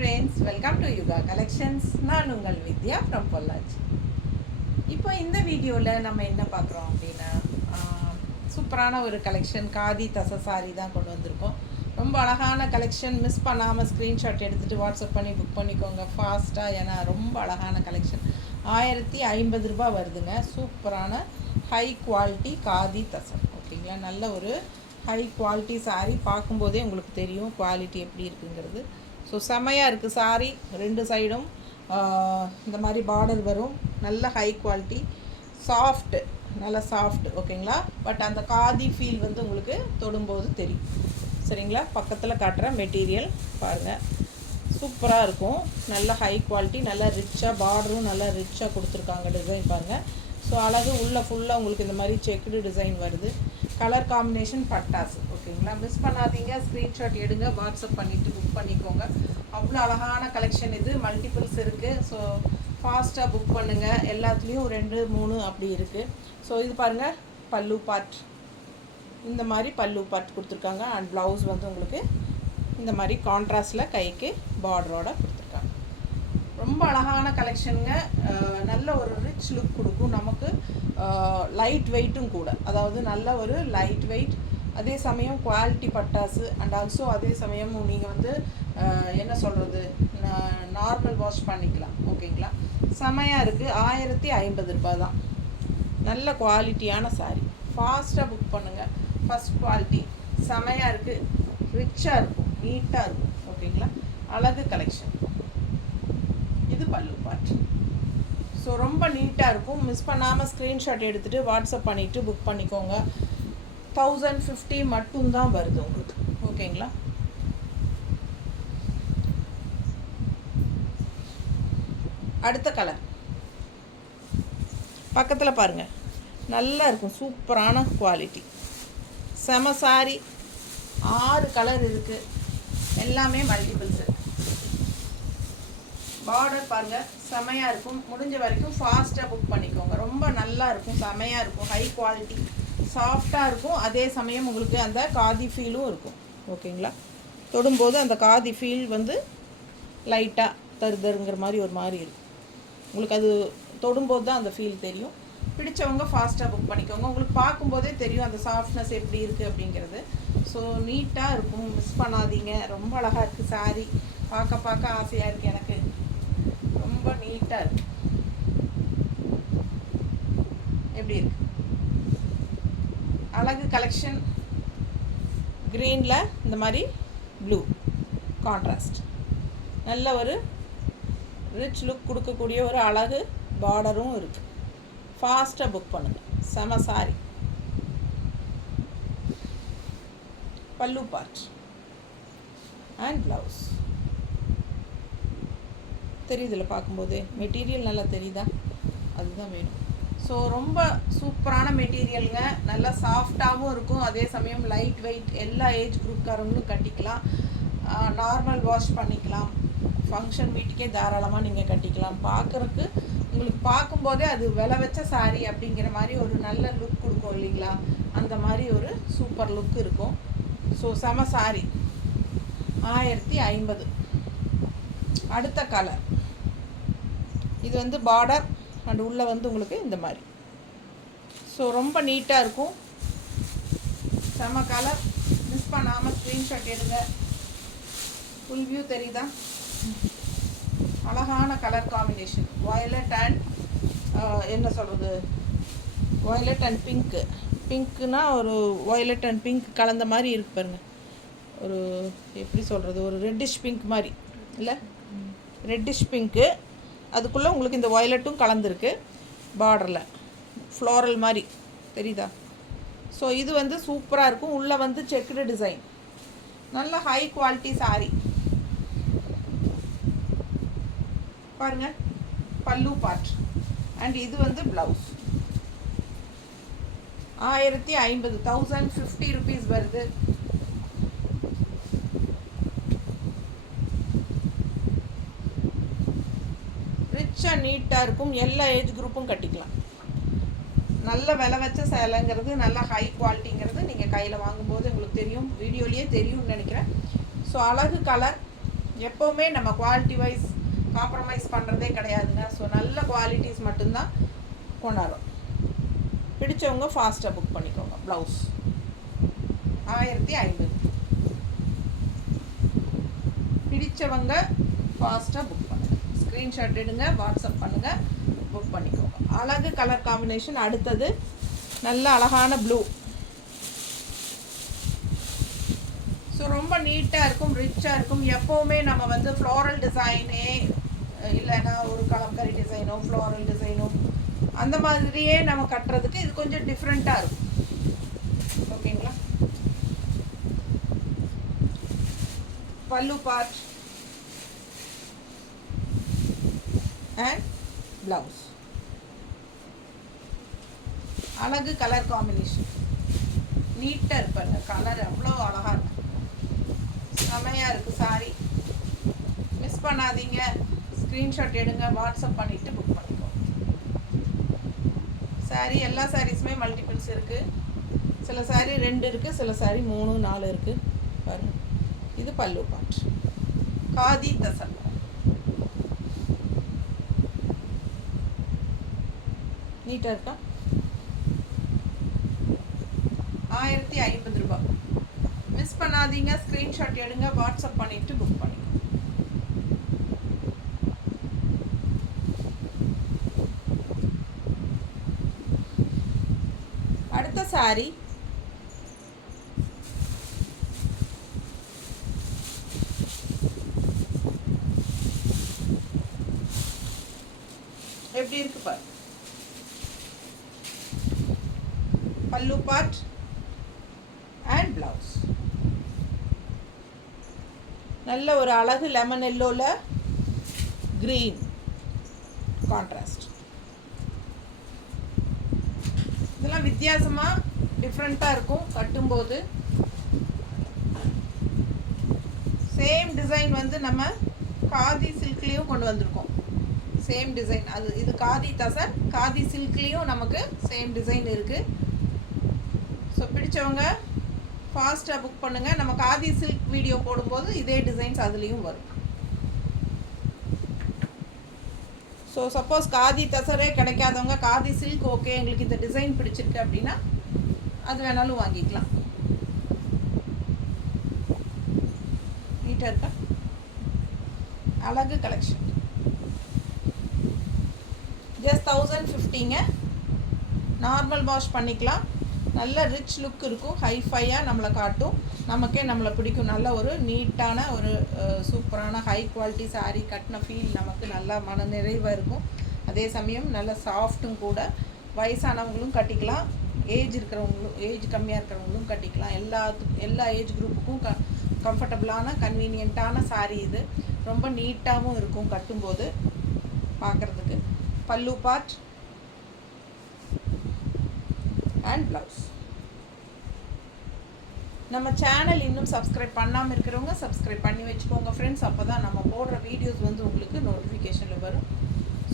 friends, welcome to Yuga Collections. நான் உங்கள் வித்யா from Pollachi. இப்போ இந்த வீடியோவில் நம்ம என்ன பார்க்குறோம் அப்படின்னா சூப்பரான ஒரு கலெக்ஷன் காதி தசை சாரி தான் கொண்டு வந்திருக்கோம். ரொம்ப அழகான கலெக்ஷன். மிஸ் பண்ணாமல் ஸ்க்ரீன்ஷாட் எடுத்துகிட்டு வாட்ஸ்அப் பண்ணி புக் பண்ணிக்கோங்க ஃபாஸ்ட்டாக. ஏன்னா ரொம்ப அழகான கலெக்ஷன். 1050 ரூபா வருதுங்க. சூப்பரான ஹை குவாலிட்டி காதி தசை. ஓகேங்களா, நல்ல ஒரு ஹை குவாலிட்டி சாரீ. பார்க்கும்போதே உங்களுக்கு தெரியும் குவாலிட்டி எப்படி இருக்குங்கிறது. ஸோ செமையாக இருக்குது சாரீ. ரெண்டு சைடும் இந்த மாதிரி பார்டர் வரும். நல்ல ஹை குவாலிட்டி, சாஃப்ட்டு, நல்ல சாஃப்ட். ஓகேங்களா, பட் அந்த காதி ஃபீல் வந்து உங்களுக்கு தொடும்போது தெரியும். சரிங்களா, பக்கத்தில் காட்டுற மெட்டீரியல் பாருங்கள், சூப்பராக இருக்கும். நல்ல ஹை குவாலிட்டி, நல்லா ரிச்சாக பார்டரும் நல்லா ரிச்சாக கொடுத்துருக்காங்க. டிசைன் பாருங்கள். ஸோ அழகு உள்ளே ஃபுல்லாக உங்களுக்கு இந்த மாதிரி செக்குடு டிசைன் வருது. கலர் காம்பினேஷன் பட்டாசு. ஓகேங்களா, மிஸ் பண்ணாதீங்க. ஸ்க்ரீன்ஷாட் எடுங்க, வாட்ஸ்அப் பண்ணிவிட்டு புக் பண்ணிக்கோங்க. அவ்வளோ அழகான கலெக்ஷன் இது. மல்டிபிள்ஸ் இருக்குது. ஸோ ஃபாஸ்ட்டாக புக் பண்ணுங்கள். எல்லாத்துலேயும் 2, 3 அப்படி இருக்குது. ஸோ இது பாருங்கள், பல்லு பார்ட் இந்த மாதிரி பல்லு பார்ட் கொடுத்துருக்காங்க. அண்ட் ப்ளவுஸ் வந்து உங்களுக்கு இந்த மாதிரி கான்ட்ராஸ்டில் கைக்கு பார்டரோட கொடுத்துருக்காங்க. ரொம்ப அழகான கலெக்ஷனுங்க. நல்ல ஒரு ரிச் லுக் கொடுக்கும் நமக்கு. லைட் வெயிட்டும் கூட, அதாவது நல்ல ஒரு லைட் வெயிட், அதே சமயம் குவாலிட்டி பட்டாசு. அண்ட் ஆல்சோ அதே சமயம் நீங்கள் வந்து என்ன சொல்கிறது, நார்மல் வாஷ் பண்ணிக்கலாம். ஓகேங்களா, செமையாக இருக்குது. 1050 ரூபா தான். நல்ல குவாலிட்டியான சாரீ. ஃபாஸ்ட்டாக புக் பண்ணுங்கள். ஃபஸ்ட் குவாலிட்டி செமையாக இருக்குது. ரிச்சாக இருக்கும், நீட்டாக இருக்கும். ஓகேங்களா, அழகு கலெக்ஷன். இது பல்லு பார்ட். ஸோ ரொம்ப நீட்டாக இருக்கும். மிஸ் பண்ணாமல் ஸ்க்ரீன்ஷாட் எடுத்துகிட்டு வாட்ஸ்அப் பண்ணிவிட்டு புக் பண்ணிக்கோங்க. 1050 மட்டும்தான் வருது உங்களுக்கு. ஓகேங்களா, அடுத்த கலர் பக்கத்தில் பாருங்கள், நல்லா இருக்கும். சூப்பரான குவாலிட்டி, செம சாரி. 6 கலர் இருக்குது. எல்லாமே மல்டிபிள்ஸ் இருக்குது. பார்டர் பாருங்கள், செமையாக இருக்கும். முடிஞ்ச வரைக்கும் ஃபாஸ்ட்டாக புக் பண்ணிக்கோங்க. ரொம்ப நல்லா இருக்கும், செமையாக இருக்கும். ஹை குவாலிட்டி, சாஃப்டாக இருக்கும். அதே சமயம் உங்களுக்கு அந்த காதி ஃபீலும் இருக்கும். ஓகேங்களா, தொடும்போது அந்த காதி ஃபீல் வந்து லைட்டாக தருங்கிற மாதிரி ஒரு மாதிரி இருக்கும். உங்களுக்கு அது தொடும்போது தான் அந்த ஃபீல் தெரியும். பிடிச்சவங்க ஃபாஸ்ட்டாக புக் பண்ணிக்கோங்க. உங்களுக்கு பார்க்கும்போதே தெரியும் அந்த சாஃப்ட்னஸ் எப்படி இருக்குது அப்படிங்கிறது. ஸோ நீட்டாக இருக்கும், மிஸ் பண்ணாதீங்க. ரொம்ப அழகாக இருக்குது சாரீ. பார்க்க ஆசையாக இருக்குது எனக்கு. ரொம்ப நீட்டாக இருக்குது. எப்படி இருக்கு, அழகு கலெக்ஷன். க்ரீனில் இந்த மாதிரி ப்ளூ கான்ட்ராஸ்ட், நல்ல ஒரு ரிச் லுக் கொடுக்கக்கூடிய ஒரு அழகு பார்டரும் இருக்குது. ஃபாஸ்ட்டாக புக் பண்ணுங்கள். செம சாரி. பல்லு பார்ட் அண்ட் ப்ளவுஸ் தெரியுதுல, பார்க்கும்போதே மெட்டீரியல் நல்லா தெரியுதா, அதுதான் வேணும். ஸோ ரொம்ப சூப்பரான மெட்டீரியலுங்க. நல்லா சாஃப்டாகவும் இருக்கும். அதே சமயம் லைட் வெயிட். எல்லா ஏஜ் குரூப்காரங்களும் கட்டிக்கலாம். நார்மல் வாஷ் பண்ணிக்கலாம். ஃபங்க்ஷன் வீட்டுக்கே தாராளமாக நீங்கள் கட்டிக்கலாம். பார்க்குறக்கு உங்களுக்கு பார்க்கும்போதே அது விலை வச்ச சாரீ அப்படிங்கிற மாதிரி ஒரு நல்ல லுக் கொடுக்கும் இல்லைங்களா, அந்த மாதிரி ஒரு சூப்பர் லுக் இருக்கும். ஸோ செம சாரீ. 1050. அடுத்த கலர் இது வந்து பார்டர் அண்ட் உள்ளே வந்து உங்களுக்கு இந்த மாதிரி. ஸோ ரொம்ப நீட்டாக இருக்கும். செம கலர். மிஸ் பண்ணாமல் ஸ்க்ரீன்ஷாட் எடுங்க. ஃபுல் வியூ தெரியுதா, அழகான கலர் காம்பினேஷன். வயலட் அண்ட் என்ன சொல்கிறது, வயலட் அண்ட் பிங்க்கு. பிங்க்குனா ஒரு வயலட் அண்ட் பிங்க் கலந்த மாதிரி இருக்கு பாருங்கள். ஒரு எப்படி சொல்கிறது, ஒரு ரெட்டிஷ் பிங்க் மாதிரி இல்லை, ரெட்டிஷ் பிங்க்கு. அதுக்குள்ளே உங்களுக்கு இந்த வயலட்டும் கலந்துருக்கு பார்டரில். ஃப்ளோரல் மாதிரி தெரியுதா. ஸோ இது வந்து சூப்பராக இருக்கும். உள்ளே வந்து செக்குடு டிசைன். நல்ல ஹை குவாலிட்டி சாரீ பாருங்கள். பல்லு பார்ட் அண்ட் இது வந்து ப்ளவுஸ். 1050, 1050 ருபீஸ் வருது. ரிச்சாக நீட்டாக இருக்கும். எல்லா ஏஜ் குரூப்பும் கட்டிக்கலாம். நல்ல விலை வச்ச சேலைங்கிறது, நல்ல ஹை குவாலிட்டிங்கிறது நீங்கள் கையில் வாங்கும்போது உங்களுக்கு தெரியும். வீடியோலேயே தெரியும்னு நினைக்கிறேன். ஸோ அழகு கலர், எப்போவுமே நம்ம குவாலிட்டி வைஸ் காம்ப்ரமைஸ் பண்ணுறதே கிடையாதுங்க. ஸோ நல்ல குவாலிட்டிஸ் மட்டும்தான் கொண்டாடுறோம். பிடிச்சவங்க ஃபாஸ்ட்டாக புக் பண்ணிக்கோங்க. ப்ளவுஸ் 1500. பிடிச்சவங்க ஃபாஸ்ட்டாக புக் பண்ணுங்கள். ஸ்க்ரீன்ஷாட் எடுங்க, வாட்ஸ்அப் பண்ணுங்கள், புக் பண்ணிக்கோங்க. அழகு கலர் காம்பினேஷன். அடுத்தது நல்ல அழகான ப்ளூ. ஸோ ரொம்ப நீட்டாக இருக்கும், ரிச்சாக இருக்கும். எப்போவுமே நம்ம வந்து ஃப்ளோரல் டிசைனே இல்லைன்னா ஒரு கலம்கரி டிசைனோ ஃப்ளோரல் டிசைனோ அந்த மாதிரியே நம்ம கட்டுறதுக்கு இது கொஞ்சம் டிஃப்ரெண்ட்டாக இருக்கும். ஓகேங்களா? பல்லு பார்ட் அண்ட் ப்ளவுஸ். அழகு கலர் காம்பினேஷன். நீட்டாக இருப்பாங்க. கலர் அவ்வளோ அழகாக இருக்கும். செமையாக இருக்குது சாரி. மிஸ் பண்ணாதீங்க. ஸ்க்ரீன்ஷாட் எடுங்க, வாட்ஸ்அப் பண்ணிவிட்டு புக் பண்ணிக்கோங்க. சாரி எல்லா சாரீஸுமே மல்டிபிள்ஸ் இருக்குது. சில சாரீ 2 இருக்குது, சில சாரீ 3 4 இருக்குது. பாருங்கள், இது பல்லு பாட். காதி தசல். நீட்டாக இருக்கா? 1500 ரூபாய். மிஸ் பண்ணாதீங்க. ஸ்க்ரீன்ஷாட் எடுங்க, வாட்ஸ்அப் பண்ணிவிட்டு புக் பண்ணிக்கோங்க. அடுத்த சாரி எப்படி இருக்கு பாரு. பல்லு பார்ட் அண்ட் பிளவுஸ். நல்ல ஒரு அழகு லெமன் எல்லோல கிரீன் கான்ட்ராஸ்ட். இதெல்லாம் வித்தியாசமாக டிஃப்ரெண்ட்டாக இருக்கும் கட்டும்போது. சேம் டிசைன் வந்து நம்ம காதி சில்க்லேயும் கொண்டு வந்திருக்கோம். சேம் டிசைன் அது. இது காதி தசன். காதி சில்க்லேயும் நமக்கு சேம் டிசைன் இருக்குது. ஸோ பிடிச்சவங்க ஃபாஸ்ட்டாக புக் பண்ணுங்கள். நம்ம காதி சில்க் வீடியோ போடும்போது இதே டிசைன்ஸ் அதுலேயும் வரும். ஸோ சப்போஸ் காதி தசரே கிடைக்காதவங்க காதி சில்க் ஓகே எங்களுக்கு இந்த டிசைன் பிடிச்சிருக்கு அப்படின்னா அது வேணாலும் வாங்கிக்கலாம். நீட்டாக இருக்கா? அழகு கலெக்ஷன். ஜஸ்ட் 1050ங்க. நார்மல் வாஷ் பண்ணிக்கலாம். நல்ல ரிச் லுக் இருக்கும். ஹைஃபையாக நம்மளை காட்டும். நமக்கே நம்மளை பிடிக்கும். நல்ல ஒரு நீட்டான ஒரு சூப்பரான ஹை குவாலிட்டி சாரீ கட்டின ஃபீல் நமக்கு நல்லா மன நிறைவாக இருக்கும். அதே சமயம் நல்ல சாஃப்ட்டும் கூட. வயசானவங்களும் கட்டிக்கலாம், ஏஜ் இருக்கிறவங்களும், ஏஜ் கம்மியாக இருக்கிறவங்களும் கட்டிக்கலாம். எல்லா ஏஜ் குரூப்புக்கும் கம்ஃபர்டபுளான கன்வீனியண்ட்டான சாரீ இது. ரொம்ப நீட்டாகவும் இருக்கும் கட்டும்போது பார்க்குறதுக்கு. பல்லு பார்ட் அண்ட் ப்ளவுஸ். நம்ம சேனல் இன்னும் சப்ஸ்கிரைப் பண்ணாமல் இருக்கிறவங்க சப்ஸ்கிரைப் பண்ணி வச்சுக்கோங்க ஃப்ரெண்ட்ஸ். அப்போ தான் நம்ம போடுற வீடியோஸ் வந்து உங்களுக்கு நோட்டிஃபிகேஷனில் வரும்.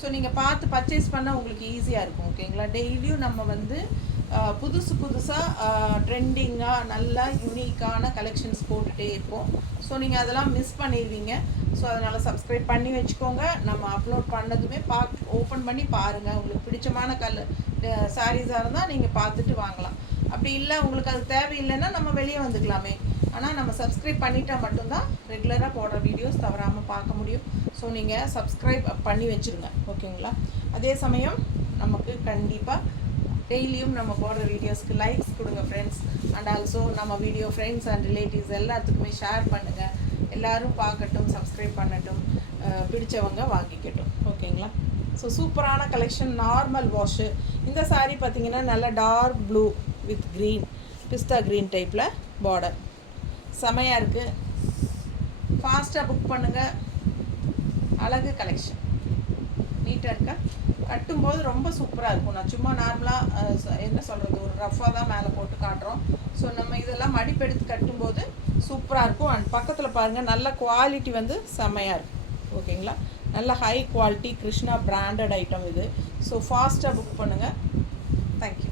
ஸோ நீங்கள் பார்த்து பர்ச்சேஸ் பண்ண உங்களுக்கு ஈஸியாக இருக்கும். ஓகேங்களா? டெய்லியும் நம்ம வந்து புதுசாக ட்ரெண்டிங்காக நல்லா யூனிக்கான கலெக்ஷன்ஸ் போட்டுகிட்டே இருப்போம். ஸோ நீங்கள் அதெல்லாம் மிஸ் பண்ணிடுவீங்க. ஸோ அதனால் சப்ஸ்கிரைப் பண்ணி வச்சுக்கோங்க. நம்ம அப்லோட் பண்ணதுமே ஓப்பன் பண்ணி பாருங்கள். உங்களுக்கு பிடிச்சமான சாரீஸாக இருந்தால் நீங்கள் பார்த்துட்டு வாங்கலாம். அப்படி இல்லை உங்களுக்கு அது தேவையில்லைன்னா நம்ம வெளியே வந்துக்கலாமே. ஆனால் நம்ம சப்ஸ்கிரைப் பண்ணிட்டால் மட்டும்தான் ரெகுலராக போடுற வீடியோஸ் தவறாமல் பார்க்க முடியும். ஸோ நீங்கள் சப்ஸ்கிரைப் பண்ணி வச்சுருங்க. ஓகேங்களா? அதே சமயம் நமக்கு கண்டிப்பாக டெய்லியும் நம்ம போடுற வீடியோஸ்க்கு லைக்ஸ் கொடுங்க ஃப்ரெண்ட்ஸ். அண்ட் ஆல்சோ நம்ம வீடியோ ஃப்ரெண்ட்ஸ் அண்ட் ரிலேட்டிவ்ஸ் எல்லாத்துக்குமே ஷேர் பண்ணுங்கள். எல்லோரும் பார்க்கட்டும், சப்ஸ்கிரைப் பண்ணட்டும், பிடிச்சவங்க வாங்கிக்கட்டும். ஓகேங்களா? ஸோ சூப்பரான கலெக்ஷன். Normal wash. இந்த சாரீ பார்த்திங்கன்னா நல்ல டார்க் ப்ளூ வித் க்ரீன், பிஸ்தா க்ரீன் டைப்பில் பார்டர். செமையாக இருக்குது. ஃபாஸ்ட்டாக புக் பண்ணுங்கள். அழகு கலெக்ஷன். நீட்டாக இருக்கா? கட்டும்போது ரொம்ப சூப்பராக இருக்கும். நான் சும்மா நார்மலாக என்ன சொல்கிறது, ஒரு ரஃப்பாக தான் மேலே போட்டு காட்டுறோம். ஸோ நம்ம இதெல்லாம் மடிப்பெடுத்து கட்டும்போது சூப்பராக இருக்கும். அண்ட் பக்கத்தில் பாருங்கள், நல்ல குவாலிட்டி வந்து செம்மையாக இருக்கும். ஓகேங்களா? நல்ல high quality Krishna branded item இது. ஸோ ஃபாஸ்ட்டாக புக் பண்ணுங்கள். தேங்க்யூ.